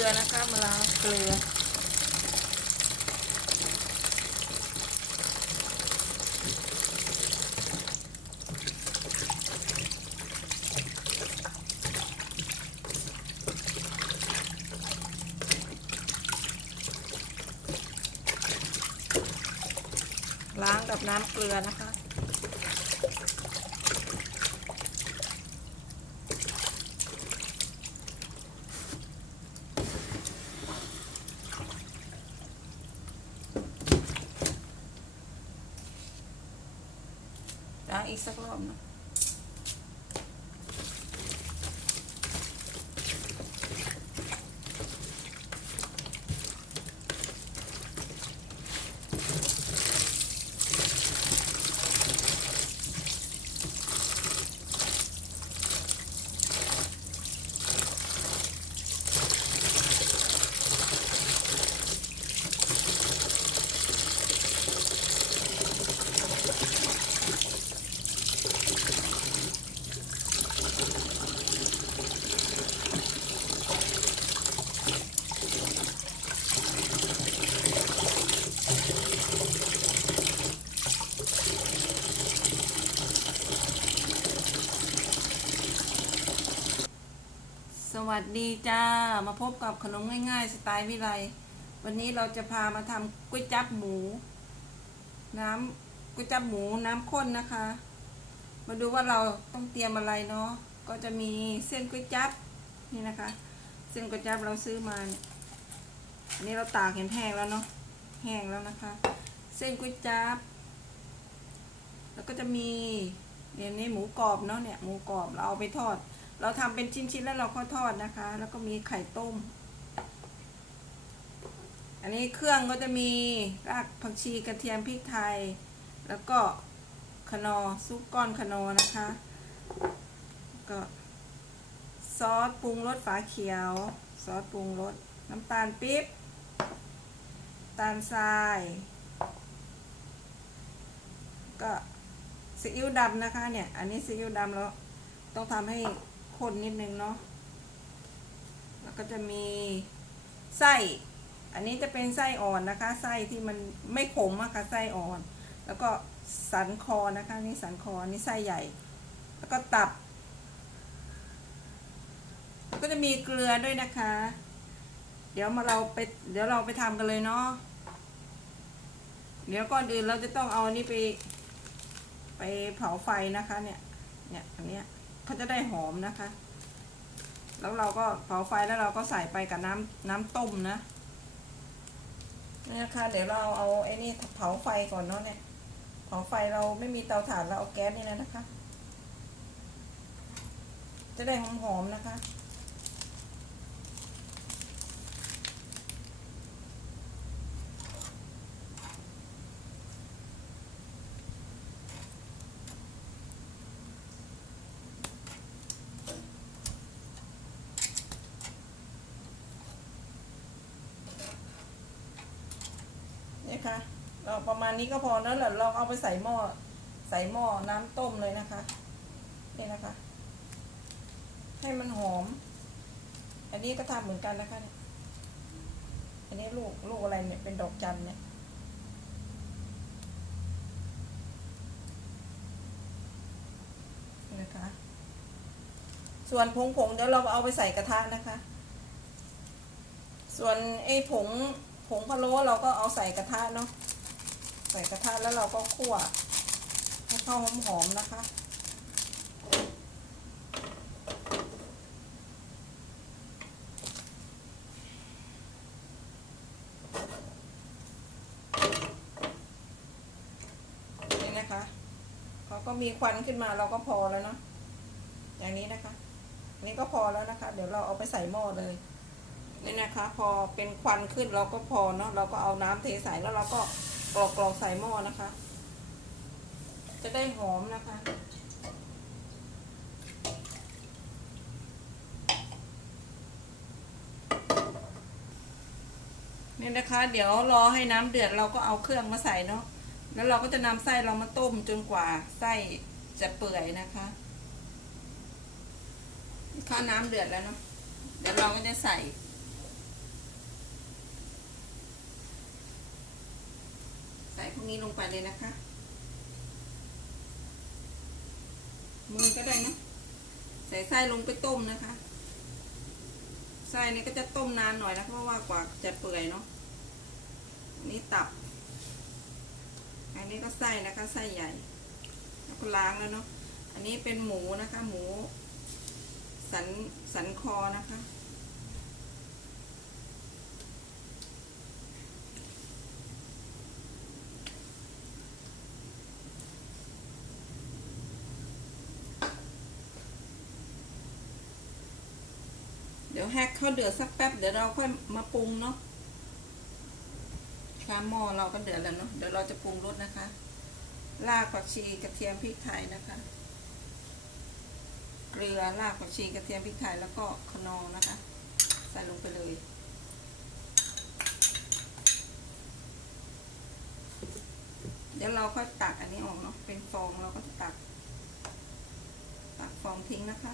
ลือนะคะมาล้างเกลือล้างกับน้ำเกลือนะคะ ล้างอีก สวัสดีจ้า มาพบกับขนมง่ายๆ สไตล์วิไล วันนี้เราจะพามาทำก๋วยจั๊บหมู น้ำก๋วยจั๊บหมูน้ำข้นนะคะ มาดูว่าเราต้องเตรียมอะไรเนาะ ก็จะมีเส้นก๋วยจั๊บนี่นะคะ เส้นก๋วยจั๊บเราซื้อมาเนี่ยอันนี้เราตากเห็นแห้งแล้วเนาะ แห้งแล้วนะคะ เส้นก๋วยจั๊บ แล้วก็จะมีเนี่ยนี่หมูกรอบเนาะเนี่ยหมูกรอบเราเอาไปทอด เราทำเป็นชิ้นๆแล้วเราก็ทอดนะคะ แล้วก็มีไข่ต้ม อันนี้เครื่องก็จะมีรากผักชีกระเทียมพริกไทย แล้วก็คนอซุปก้อนคนอนะคะ ก็ซอสปรุงรสฝาเขียว ซอสปรุงรสน้ำตาลปี๊บตาลทราย ก็ซีอิ๊วดำนะคะเนี่ย อันนี้ซีอิ๊วดำแล้วต้องทำให้ ข้นนิดนึงเนาะ แล้วก็จะมีไส้ อันนี้จะเป็นไส้อ่อนนะคะ ไส้ที่มันไม่ขมอะค่ะไส้อ่อน แล้วก็สันคอนะคะ นี่สันคอ นี่ไส้ใหญ่ แล้วก็ตับ แล้วก็จะมีเกลือด้วยนะคะ เดี๋ยวมาเราไป เดี๋ยวเราไปทำกันเลยเนาะ เดี๋ยวก่อนอื่นเราจะต้องเอาอันนี้ไป ไปเผาไฟนะคะเนี่ย เนี่ยอันเนี้ย เขาจะได้หอมนะคะ แล้วเราก็เผาไฟแล้วเราก็ใส่ไปกับน้ำน้ำต้มนะนี่นะคะเดี๋ยวเราเอาไอ้นี่เผาไฟก่อนเนาะเนี่ยเผาไฟเราไม่มีเตาถ่านเราเอาแก๊สนี่นะนะคะ จะได้หอมๆนะคะ นี่ค่ะ เรา ประมาณนี้ก็พอแล้วเดี๋ยวเราเอาไปใส่หม้อใส่หม้อน้ำต้มเลยนะคะนี่นะคะ ให้มันหอม อันนี้ก็ทำเหมือนกันนะคะเนี่ยอันนี้ลูกลูกอะไรเนี่ยเป็นดอกจันเนี่ยนี่นะคะ ส่วนผงผงเดี๋ยวเราเอาไปใส่กระทะนะคะ ส่วนไอ้ผงผงพะโล้เราก็เอาใส่กระทะเนาะ ใส่กระทะแล้วเราก็คั่วให้เข้าหอมๆนะคะ นี่นะคะเขาก็มีควันขึ้นมาเราก็พอแล้วเนาะอย่างนี้นะคะ นี่ก็พอแล้วนะคะ เดี๋ยวเราเอาไปใส่หม้อเลย นี่นะคะ พอเป็นควันขึ้นเราก็พอเนาะเราก็เอาน้ำเทใส่แล้วเราก็กรอกกรอกใส่หม้อนะคะ จะได้หอมนะคะนี่นะคะ เดี๋ยวรอให้น้ำเดือดเราก็เอาเครื่องมาใส่เนาะแล้วเราก็จะนำไส้เรามาต้มจนกว่าไส้จะเปื่อยนะคะข้าน้ำเดือดแล้วเนาะเดี๋ยวเราก็จะใส่ ส่พวกนี้ลงไปเลยนะคะ มือก็ได้นะใส่ไส้ลงไปต้มนะคะไส้นี่ก็จะต้มนานหน่อยนะเพราะว่ากว่าจะเปื่อยเนาะนนี้ตับ อันนี้ก็ไส้นะคะไส้ใหญ่แล้วก็ล้างแล้วเนาะอันนี้เป็นหมูนะคะ หมู สันสันคอนะคะ เดี๋ยวแฮกเขาเดือดสักแป๊บเดี๋ยวเราค่อยมาปรุงเนาะข้ามหม้อเราก็เดือดแล้วเนาะเดี๋ยวเราจะปรุงรสนะคะรากผักชีกระเทียมพริกไทยนะคะ เกลือรากผักชีกระเทียมพริกไทยแล้วก็ขนองนะคะ ใส่ลงไปเลย เดี๋ยวเราค่อยตักอันนี้ออกเนาะเป็นฟองเราก็จะตัก ตักฟองทิ้งนะคะ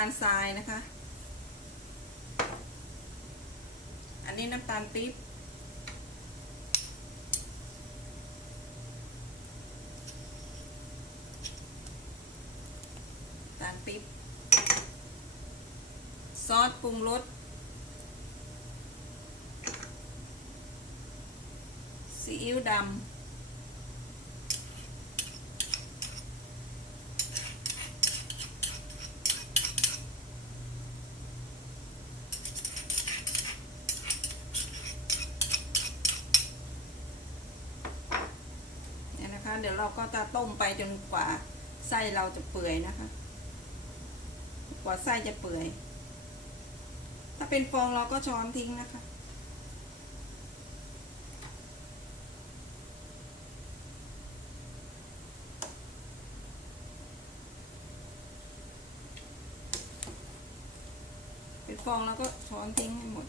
าลทรายนะคะ อันนี้น้ำตาลปิ๊บน้ำตาลปิ๊บซอสปรุงรสซีอิ๊วดำ เดี๋ยวเราก็จะต้มไปจนกว่าไส้เราจะเปื่อยนะคะ กว่าไส้จะเปื่อย ถ้าเป็นฟองเราก็ช้อนทิ้งนะคะ เป็นฟองเราก็ช้อนทิ้งให้หมด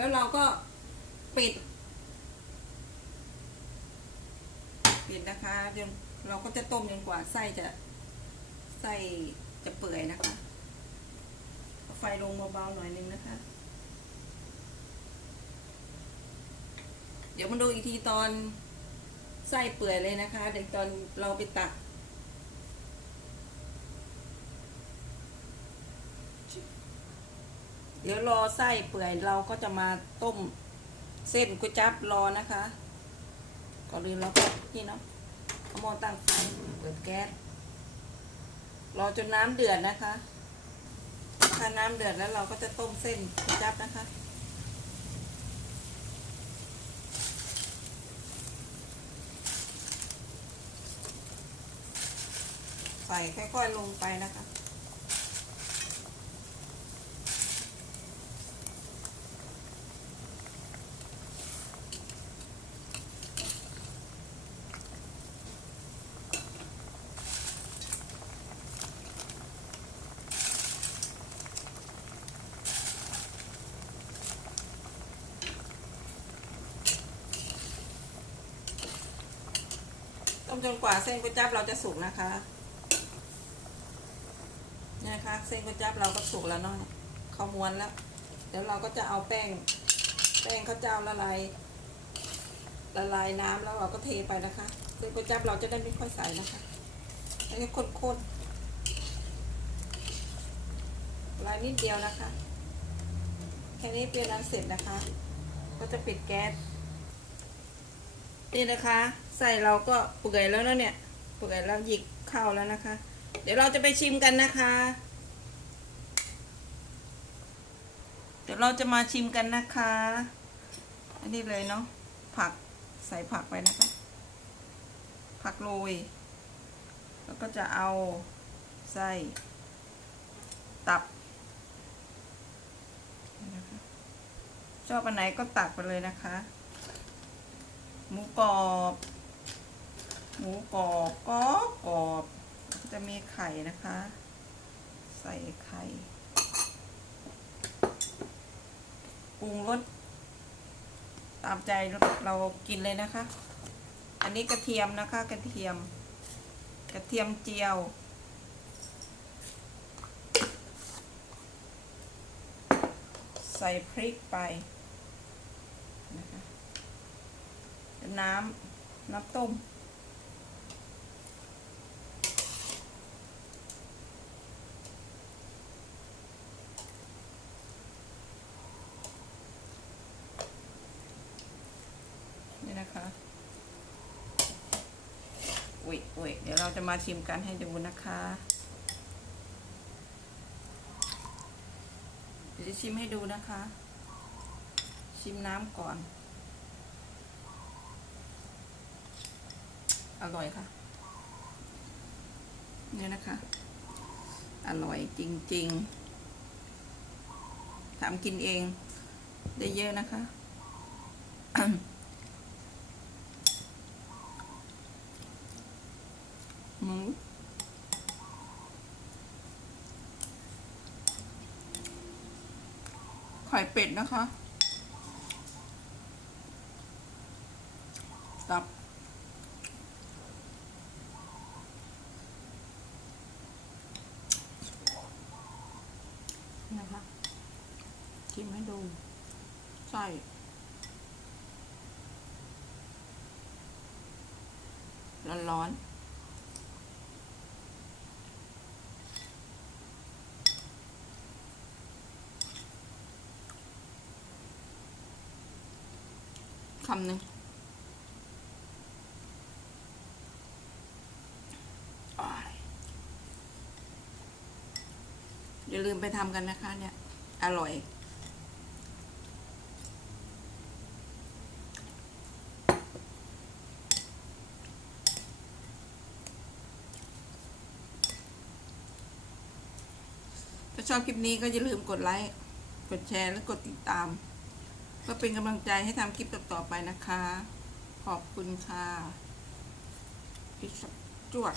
แล้วเราก็ปิด ปิดนะคะจนเราก็จะต้มจนกว่าไส้จะไส้จะเปื่อยนะคะ ไฟลงเบาๆหน่อยนึงนะคะ เดี๋ยวมาดูอีกทีตอนไส้เปื่อยเลยนะคะ เดี๋ยวตอนเราไปตัก เดี๋ยวรอไส้เปื่อยเราก็จะมาต้มเส้นก๋วยจั๊บรอนะคะก่อนอื่นเราก็นี่เนาะเอาหม้อตั้งไฟเปิดแก๊สรอจนน้ำเดือดนะคะถ้าน้ำเดือดแล้วเราก็จะต้มเส้นก๋วยจั๊บนะคะใส่ค่อยๆลงไปนะคะ จนกว่าเส้นก๋วยจั๊บเราจะสุกนะคะนี่นะคะ เส้นก๋วยจั๊บเราก็สุกแล้วเนาะเขาม้วนแล้ว เดี๋ยวเราก็จะเอาแป้ง แป้งข้าวเจ้าละลายละลายน้ำแล้วเราก็เทไปนะคะเส้นก๋วยจั๊บเราจะได้ไม่ค่อยใสนะคะแล้วก็ข้นๆละลายนิดเดียวนะคะ แค่นี้เป็นอันเสร็จนะคะ ก็จะปิดแก๊ส นี่นะคะใส่เราก็เปื่อยแล้วนะเนี่ยเปื่อยแล้วหยิกเข้าแล้วนะคะ เดี๋ยวเราจะไปชิมกันนะคะ เดี๋ยวเราจะมาชิมกันนะคะ อันนี้เลยเนาะผักใส่ผักไปนะคะ ผักโรยแล้วก็จะเอาไส้ตับชอบอันไหนก็ตักไปเลยนะคะ หมูกรอบ หมูกรอบก็กรอบ จะมีไข่นะคะ ใส่ไข่ปรุงรสตามใจเรากินเลยนะคะ อันนี้กระเทียมนะคะ กระเทียม กระเทียมเจียว ใส่พริกไปนะคะ น้ำน้ำต้ม นี่นะคะอุ้ยอุ้ยเดี๋ยวเราจะมาชิมกันให้ดูนะคะเดี๋ยวจะชิมให้ดูนะคะ ชิมน้ำก่อน อร่อยค่ะ เนี่ยนะคะ อร่อยจริงๆทำกินเอง ได้เยอะนะคะ หมูไข่เป็ดนะคะสั นะคะชิมให้ดูไส้ร้อนๆคำหนึ่งอ้าย อย่าลืมไปทำกันนะคะเนี่ย อร่อยถ้าชอบคลิปนี้ก็อย่าลืมกดไลค์ กดแชร์ และกดติดตาม เพื่อเป็นกำลังใจให้ทำคลิปต่อๆไปนะคะ ขอบคุณค่ะพิชจวด